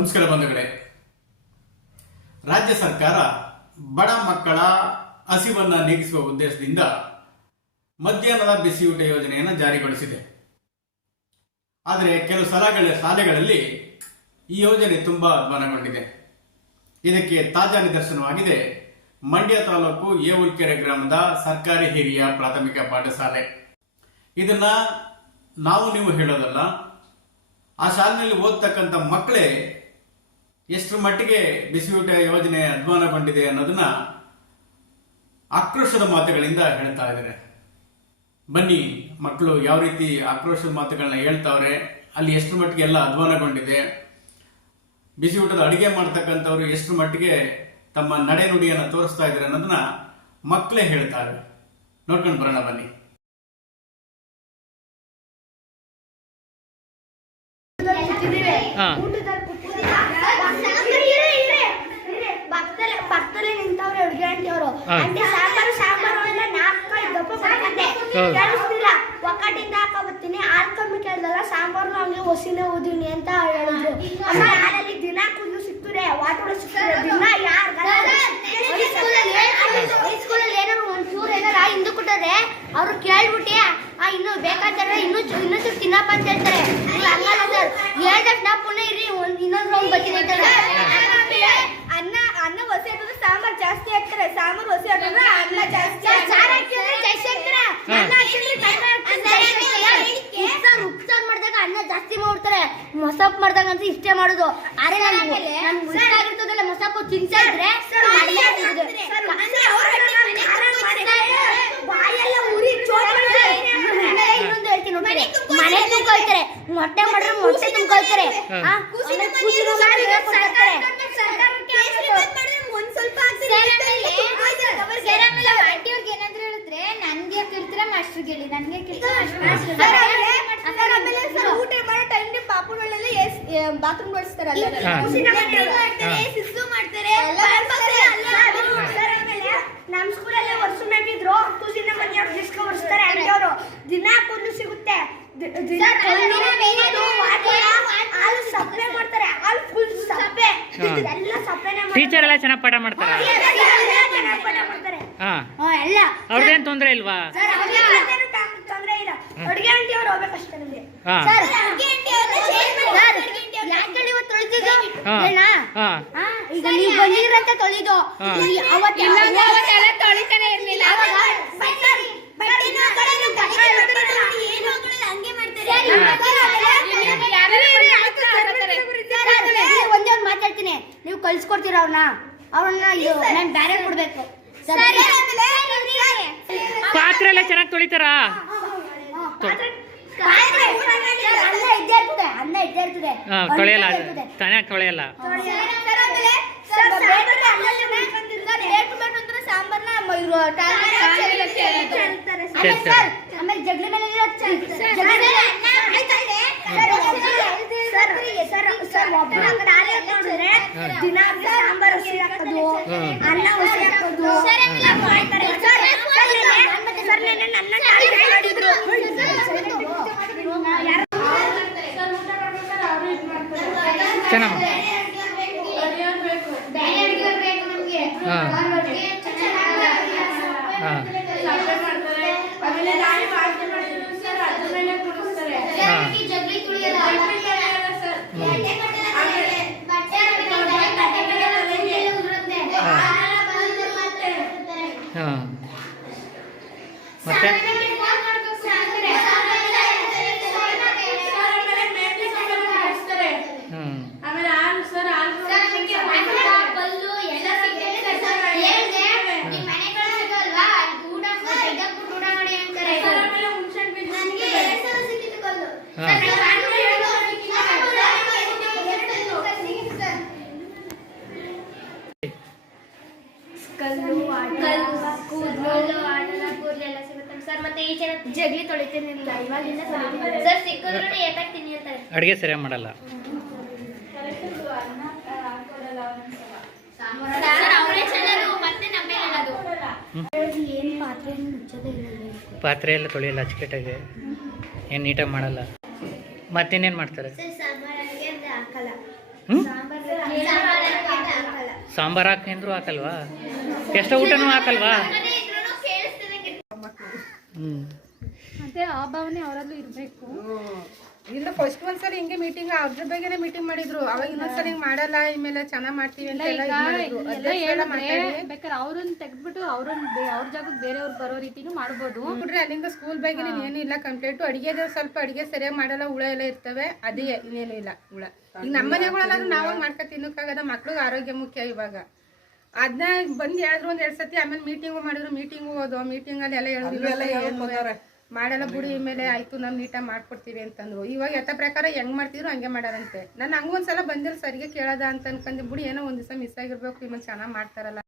ನಮಸ್ಕಾರ ಬಂಧುಗಳೇ. ರಾಜ್ಯ ಸರ್ಕಾರ ಬಡ ಮಕ್ಕಳ ಹಸಿವನ್ನ ನೀಗಿಸುವ ಉದ್ದೇಶದಿಂದ ಮಧ್ಯಾಹ್ನದ ಬಿಸಿಯೂಟ ಯೋಜನೆಯನ್ನು ಜಾರಿಗೊಳಿಸಿದೆ. ಆದರೆ ಕೆಲವು ಸಲಗಳ ಶಾಲೆಗಳಲ್ಲಿ ಈ ಯೋಜನೆ ತುಂಬಾ ಅಧ್ವಾನಗೊಂಡಿದೆ. ಇದಕ್ಕೆ ತಾಜಾ ನಿದರ್ಶನವಾಗಿದೆ ಮಂಡ್ಯ ತಾಲೂಕು ಏವುಲ್ಕೆರೆ ಗ್ರಾಮದ ಸರ್ಕಾರಿ ಹಿರಿಯ ಪ್ರಾಥಮಿಕ ಪಾಠಶಾಲೆ. ಇದನ್ನ ನಾವು ನೀವು ಹೇಳೋದಲ್ಲ, ಆ ಶಾಲೆಯಲ್ಲಿ ಓದ್ತಕ್ಕಂಥ ಮಕ್ಕಳೇ ಎಷ್ಟರ ಮಟ್ಟಿಗೆ ಬಿಸಿಯೂಟ ಯೋಜನೆ ಅಧ್ವಾನಗೊಂಡಿದೆ ಅನ್ನೋದನ್ನ ಆಕ್ರೋಶದ ಮಾತುಗಳಿಂದ ಹೇಳ್ತಾ ಇದ್ದಾರೆ ಬನ್ನಿ, ಮಕ್ಕಳು ಯಾವ ರೀತಿ ಆಕ್ರೋಶದ ಮಾತುಗಳನ್ನ ಹೇಳ್ತಾವ್ರೆ, ಅಲ್ಲಿ ಎಷ್ಟರ ಮಟ್ಟಿಗೆ ಎಲ್ಲ ಅಧ್ವಾನಗೊಂಡಿದೆ ಬಿಸಿ ಊಟದ ಅಡುಗೆ ಮಾಡ್ತಕ್ಕಂಥವ್ರು ಎಷ್ಟು ಮಟ್ಟಿಗೆ ತಮ್ಮ ನಡೆ ನುಡಿಯನ್ನು ತೋರಿಸ್ತಾ ಇದ್ದಾರೆ ಅನ್ನೋದನ್ನ ಮಕ್ಕಳೇ ಹೇಳ್ತಾರೆ ನೋಡ್ಕೊಂಡು ಬರೋಣ, ಬನ್ನಿ. ಹಾ. ಹುಡುಗಿ ಆಂಟಿ ಅವರು ಹಾ. ಆಂಟಿ ಸಾಂಬಾರು ಸಾಂಬಾರು ಎಲ್ಲ ನಾಲ್ಕು ದಪ್ಪ ಬರ್ತಿದ್ದೆ. ಕೇಳಿಸ್ತಿಲ್ಲ. ಒಕ್ಕಟ್ಟಿಂದ ಹಾಕೋಬತ್ತೀನಿ ಹಾಲು ಕೇಳ್ದಲ್ಲ ಸಾಂಬಾರು ಹಂಗೆ ಹೊಸಿನೇ ಓದಿನಿ ಅಂತ ಹೇಳಿದ್ರು. ಅಮ್ಮ ಹಾಲಲ್ಲಿ ದಿನ ಕುಂದು ಸಿಕ್ತದೆ ವಾಟರ್ ಸಿಕ್ತದೆ. ದಿನ ಯಾರು ಹೈಸ್ಕೂಲಲ್ಲಿ ಏನಾದ್ರು ಒಂಚೂರು ಏನಾರ ಹಿಂದೂ ಕೊಟ್ಟರೆ ಅವ್ರು ಕೇಳ್ಬಿಟ್ಟಿ ಆ ಇನ್ನು ಬೇಕಾದ್ರೆ ಇನ್ನು ಇನ್ನೂ ಚೂರು ತಿನ್ನಪ್ಪ ಅಂತ ಹೇಳ್ತಾರೆ. ಹಂಗಲ್ಲ ಸರ್. ಹೇಳ್ದ ತಕ್ಷಣ ಪುನಃ ಇರಿ ಒಂದ್ ಇನ್ನೊಂದು ರೌಂಡ್ ಬರ್ತೀನಿ ಅಂತಾರೆ ಅನ್ನ ಹೊಸ ಹಾಕಿದ್ರೆ ಸಾಂಬಾರ್ ಜಾಸ್ತಿ ಹಾಕ್ತಾರೆ. ಸಾಂಬಾರ್ ಹೊಸ ಹಾಕಿದ್ರೆ ಅನ್ನ ಜಾಸ್ತಿ ಸಾರು ಹಾಕಿದ್ರೆ ಜಾಸ್ತಿ ಹಾಕ್ತಾರೆ. ಅನ್ನ ಹಾಕಿದ್ರೆ ಕಡಿಮೆ ಹಾಕ್ತಾರೆ. ಉಪ್ಸಾರು ಉಪ್ಸಾರು ಮಾಡಿದಾಗ ಅನ್ನ ಜಾಸ್ತಿ ಮಾಡ್ತಾರೆ ಮೊಸಪ್ ಮಾಡಿದಾಗ ಅಂತ ಇಷ್ಟೇ ಮಾಡೋದು. ಅರೆ ನಾನು ಮೊಸಪ್ಪು ತಿಂತಾ ಇದ್ರೆ. ಬಾಯೆಲ್ಲ ಉರಿ ಇನ್ನೊಂದು ಹೇಳ್ತೀನಿ. ಮನೆ ತುಂಬ್ಕೊಳ್ತಾರೆ. ಮೊಟ್ಟೆ ಮಾಡಿದ್ರೆ ಮೊಟ್ಟೆ ತುಂಬ್ಕೊಳ್ತಾರೆ. ಆಮೇಲೆ. ಆಂಟಿಯವ್ರಿಗೆ ಏನಾದ್ರು ಹೇಳಿದ್ರೆ ನನ್ಗೆ ಕೇಳ್ತೀರಾ ಮಾಸ್ಟರ್ ಹೇಳಿ. ನನ್ಗೆ ಸರ್, ಸರ್, ಸರ್, ಊಟ ಮಾಡೋ ಟೈಮ್ಗೆ ಪಾಪುಗಳೆಲ್ಲ ಬಾತ್ರೂಮ್ ಬಳಸ್ತಾರಲ್ಲ. ಸಿಸ್ಸು ಮಾಡ್ತಾರೆ. ನಮ್ ಸ್ಕೂಲಲ್ಲೇ ವರ್ಷ ಮ್ಯಾಗಿದ್ರು ಕೂಸಿನ ಮನೆಯವ್ರು ಡಿಸ್ಕ ವರ್ಷತಾರೆ ಆಂಟಿಯವರು ದಿನ ಸಿಗುತ್ತೆ. ದಿ- ದಿನ ಸರ್, ಕಲ್ಲು ದಿನ ಮೀನು, ವಾಟೆ, ವಾಟೆ, ಹಾಲು ಸಪ್ಪೆ ಮಾಡ್ತಾರೆ ಹಾಲು ಫುಲ್ ಸಪ್ಪೆ ಹಾ. ಎಲ್ಲ ಸಪ್ಪೆನೆ ಟೀಚರ್ ಎಲ್ಲ ಚೆನ್ನಾಗಿ ಪಾಠ ಮಾಡ್ತಾರ? ಹಾ. ತೊಂದರೆ ಇಲ್ವಾ? ಹಂಗೆ ತೊಂದ್ರೆ ಇಲ್ವಾ ಸರ್ ಮಾತಾಡ್ತೀನಿ ನೀವು ಕಳ್ಸ್ಕೊಡ್ತೀರ ಅವ್ರನ್ನ ಅವ್ರನ್ನ ಇದು ನಾನು ಬೇರೆ ಕೊಡ್ಬೇಕು ಸರ್ ಪಾತ್ರೆ ಎಲ್ಲ ಚೆನ್ನಾಗಿ ತೊಳಿತಾರ ಅನ್ನ ಇದ್ದೇ ಇರ್ತದೆ ತೊಳೆಯಲ್ಲ. ಚೆನ್ನಾಗಿ ತೊಳೆಯಲ್ಲ ಸರಿ. ಆಮೇಲೆ ಜಗಳ ಮೇಲೆ ಜಗಳ ಮೇಲೆ ದಿನ ಸಾಂಬಾರ್ ಹಸಿ ಹಾಕೋದು ಹ್ಮ್. ಅನ್ನ ಹಸಿ ಹಾಕೋದು ಸರ್, ಆಮೇಲೆ ಮಾಡ್ತಾರೆ. ಸರ್, ಸರ್, ನೆನ್ನೆ- ಸರ್, ನೆನ್ನೆ ನನ್ನ ಟಾರ್ಗೆಟ್ ಮಾಡಿದ್ರು. ಯಾರು- ಚೆನ್ನಾಗಿ ಹಾ ಹಾ ಆಮೇಲೆ ನಾಳೆ ಪಾರ್ಟಿ ಮಾಡಿದ್ರು ಸರ್ ಅದ್ರ ಮೇಲೆ ಕೊಡಿಸ್ತಾರೆ ಹಾ ಹಾ. ಮತ್ತೆ? ಹಾ ಕಲ್ಲು ಕೂದಲು ಆಟದ ಕೂದಲು ಎಲ್ಲ ಸಿಗುತ್ತೆ ಸರ್ ಮತ್ತೆ ಈಚೆ ಜಗ್ಲಿ ತೊಳಿತೀನಿಲ್ಲ ಇವಾಗಿಂದ ತೊಳಿತೀನಿ ಸರ್ ಸಿಕ್ಕಿದ್ರು ಏತಾಕ್ ತಿನ್ನಿ ಅಂತಾರೆ ಅಡುಗೆ ಸರಿಯಾಗಿ ಮಾಡಲ್ಲ. ಪಾತ್ರೆ ಮುಚ್ಚೋದೇ ಇಲ್ಲ ಪಾತ್ರೆ ಎಲ್ಲ ತೊಳೆಯಲ್ಲ ಅಚ್ಚುಕಟ್ಟಾಗಿ. ಏನು ನೀಟಾಗಿ ಮಾಡಲ್ಲ. ಮತ್ತಿನ್ನೇನು ಮಾಡ್ತಾರೆ? ಸಾಂಬಾರ್ ಹಾಕಂದ್ರು ಹಾಕಲ್ವಾ? ಎಷ್ಟೋ ಊಟನೂ ಹಾಕಲ್ವಾ? ಮತ್ತೆ ಆ ಭಾವನೆ ಅವರಲ್ಲೂ ಇರಬೇಕು. ಇಲ್ಲ ಫಸ್ಟ್ ಒಂದ್ಸರಿ ಹಿಂಗೆ ಮೀಟಿಂಗ್ ಅದ್ರ ಬಗ್ಗೆನೇ ಮೀಟಿಂಗ್ ಮಾಡಿದ್ರು. ಅವಾಗ ಇನ್ನೊಂದ್ಸರಿ ಹಿಂಗ್ ಮಾಡಲ್ಲ ಇನ್ಮೇಲೆ ಚೆನ್ನಾಗ್ ಮಾಡ್ತೀವಿ ಅಂತ ಎಲ್ಲ ಇದ್ ಮಾಡಿದ್ರು. ಎಲ್ಲ ಅಧ್ಯಕ್ಷರೆಲ್ಲ ಹೇಳಿದ್ರೆ ಮಾತಾಡಿ ಬೇಕಾದ್ರೆ ಅವ್ರನ್ನ ತೆಗ್ದ್ಬಿಟ್ಟು ಅವ್ರನ್ನ ಅವ್ರ ಜಾಗಕ್ಕೆ ಬೇರೆಯವ್ರು ಬರೋ ರೀತಿನೂ ಮಾಡ್ಬೋದು. ಬಿಟ್ರೆ ಅಲ್ಲಿಂದ ಸ್ಕೂಲ್ ಬಗ್ಗೆ ಏನು ಇಲ್ಲ. ಕಂಪ್ಲೇಂಟು ಅಡಿಗೆ ಸ್ವಲ್ಪ ಅಡಿಗೆ ಸರಿಯಾಗಿ ಮಾಡಲ್ಲ ಹುಳ ಎಲ್ಲ ಇರ್ತವೆ. ಅದೇ ಇನ್ನೇನು ಇಲ್ಲ ಹುಳ. ಈಗ ನಮ್ಮ ಮನೆಗಳಲ್ಲಾದ್ರೂ ನಾವಾಗ ಮಾಡ್ಕೊ ತಿನ್ನಕ್ಕಾಗದ ಮಕ್ಳಿಗೆ ಆರೋಗ್ಯ ಮುಖ್ಯ ಇವಾಗ. ಅದನ್ನ ಬಂದು ಹೇಳಿದ್ರು ಒಂದ್ ಎರಡ್ ಸತಿ ಆಮೇಲೆ ಮೀಟಿಂಗ್ ಮಾಡಿದ್ರು ಮೀಟಿಂಗ್ ಹೋದ್ ಮೀಟಿಂಗ್ ಅಲ್ಲಿ ಎಲ್ಲ ಹೇಳಿದ್ರು ಮಾಡಲ್ಲ ಬುಡಿ ಮೇಲೆ ಆಯ್ತು ನಾವು ನೀಟಾಗಿ ಮಾಡ್ಕೊಡ್ತೀವಿ ಅಂತಂದ್ರು. ಇವಾಗ ಯಥ ಪ್ರಕಾರ ಹೆಂಗ್ ಮಾಡ್ತಿದ್ರು ಹಂಗೆ ಮಾಡಾರಂತೆ. ನಾನು ಹಂಗೊಂದ್ಸಲ ಬಂದಿಲ್ಲ ಸರಿಗೆ ಕೇಳದ ಅಂತ ಅನ್ಕೊಂಡೆ ಬಿಡಿ ಏನೋ ಒಂದ್ ದಿವಸ ಮಿಸ್ ಆಗಿರ್ಬೇಕು ಇವ್ ಚೆನ್ನಾಗಿ ಮಾಡ್ತಾರಲ್ಲ.